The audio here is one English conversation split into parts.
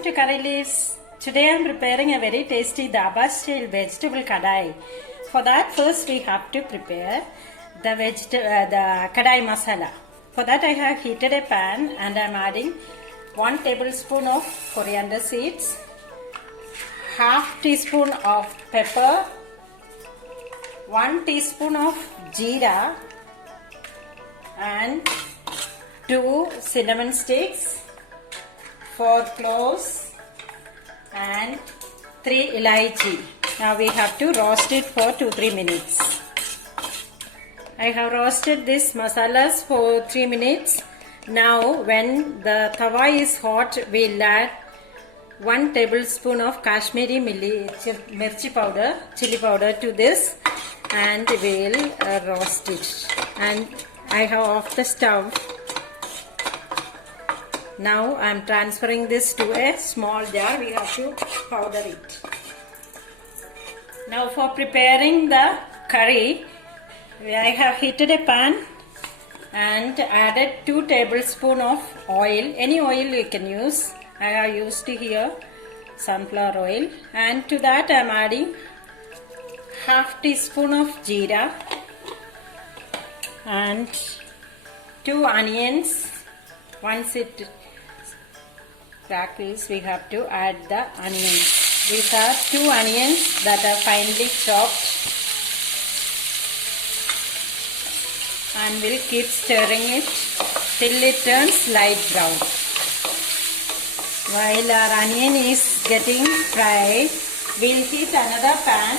Welcome to Curry Leaves. Today I am preparing a very tasty dhaba style vegetable kadai. For that, first we have to prepare the kadai masala. For that, I have heated a pan and I am adding 1 tablespoon of coriander seeds, half teaspoon of pepper, 1 teaspoon of jeera, and 2 cinnamon sticks, 4 cloves and 3 elaichi. Now we have to roast it for 2-3 minutes. I have roasted this masalas for 3 minutes. Now when the tawa is hot, we'll add 1 tablespoon of Kashmiri mirchi powder, chili powder to this, and we'll roast it. And I have off the stove. Now I am transferring this to a small jar. We have to powder it. Now for preparing the curry, I have heated a pan and added 2 tablespoons of oil. Any oil you can use. I have used here sunflower oil, and to that I am adding half teaspoon of jeera and 2 onions. Once it crackles, we have to add the onions. These are 2 onions that are finely chopped, and we'll keep stirring it till it turns light brown. While our onion is getting fried, we'll heat another pan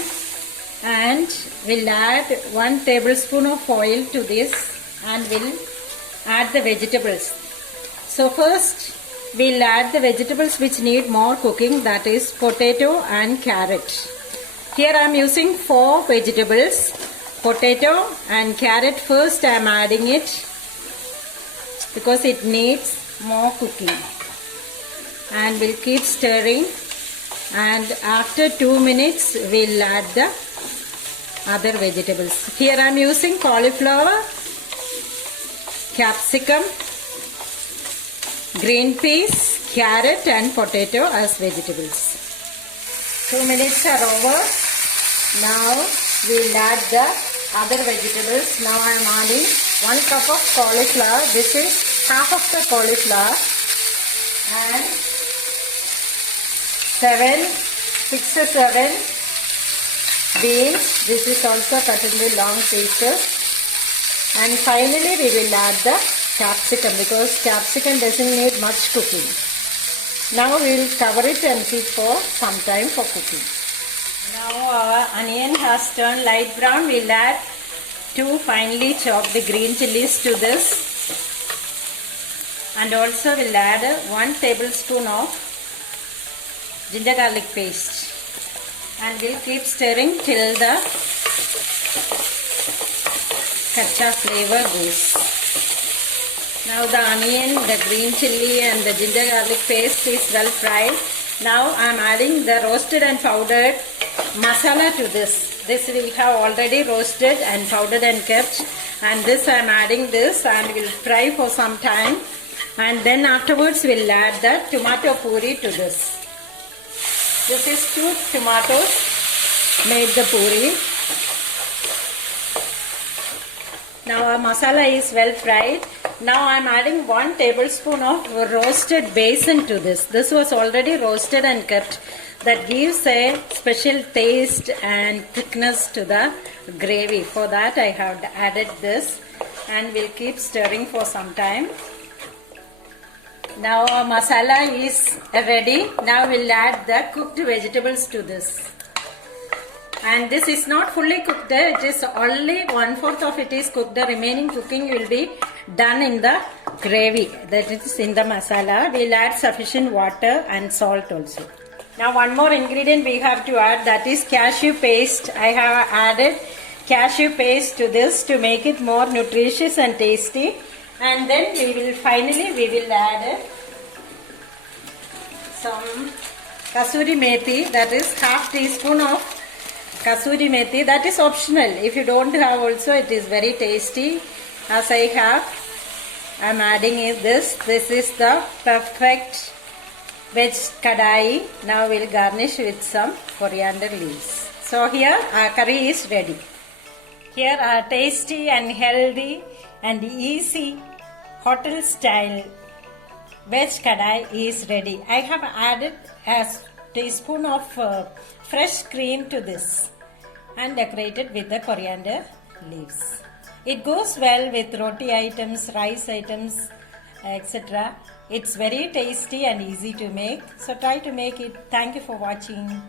and we'll add 1 tablespoon of oil to this, and we'll add the vegetables. So first we'll add the vegetables which need more cooking, that is potato and carrot. Here I am using 4 vegetables, potato and carrot. First I am adding it because it needs more cooking, and we'll keep stirring, and after 2 minutes we'll add the other vegetables. Here I am using cauliflower, capsicum, green peas, carrot and potato as vegetables. 2 minutes are over. Now we'll add the other vegetables. Now I am adding 1 cup of cauliflower. This is half of the cauliflower, and 6 or 7 beans. This is also cut into long pieces. And finally we will add the capsicum because capsicum doesn't need much cooking. Now we will cover it and keep for some time for cooking. Now our onion has turned light brown. We will add 2 finely chopped green chilies to this, and also we will add 1 tablespoon of ginger garlic paste, and we'll keep stirring till the kacha flavor goes. Now the onion, the green chilli and the ginger garlic paste is well fried. Now I am adding the roasted and powdered masala to this. This we have already roasted and powdered and kept, and this I am adding this, and will fry for some time, and then afterwards we will add the tomato puri to this. This is 2 tomatoes made the puri. Now our masala is well fried. Now I am adding 1 tablespoon of roasted besan to this. This was already roasted and kept. That gives a special taste and thickness to the gravy. For that I have added this, and we'll keep stirring for some time. Now our masala is ready. Now we'll add the cooked vegetables to this. And this is not fully cooked, it is only 1/4 of it is cooked. The remaining cooking will be done in the gravy, that is in the masala. We'll add sufficient water and salt also. Now one more ingredient we have to add, that is cashew paste. I have added cashew paste to this to make it more nutritious and tasty. And then finally we will add some kasuri methi, that is half teaspoon of kasuri methi. That is optional. If you don't have also, it is very tasty. As I have, I am adding this. This is the perfect veg kadai. Now we'll garnish with some coriander leaves. So here our curry is ready. Here our tasty and healthy and easy hotel style veg kadai is ready. I have added a teaspoon of fresh cream to this and decorated with the coriander leaves. It goes well with roti items, rice items, etc. It's very tasty and easy to make. So try to make it. Thank you for watching.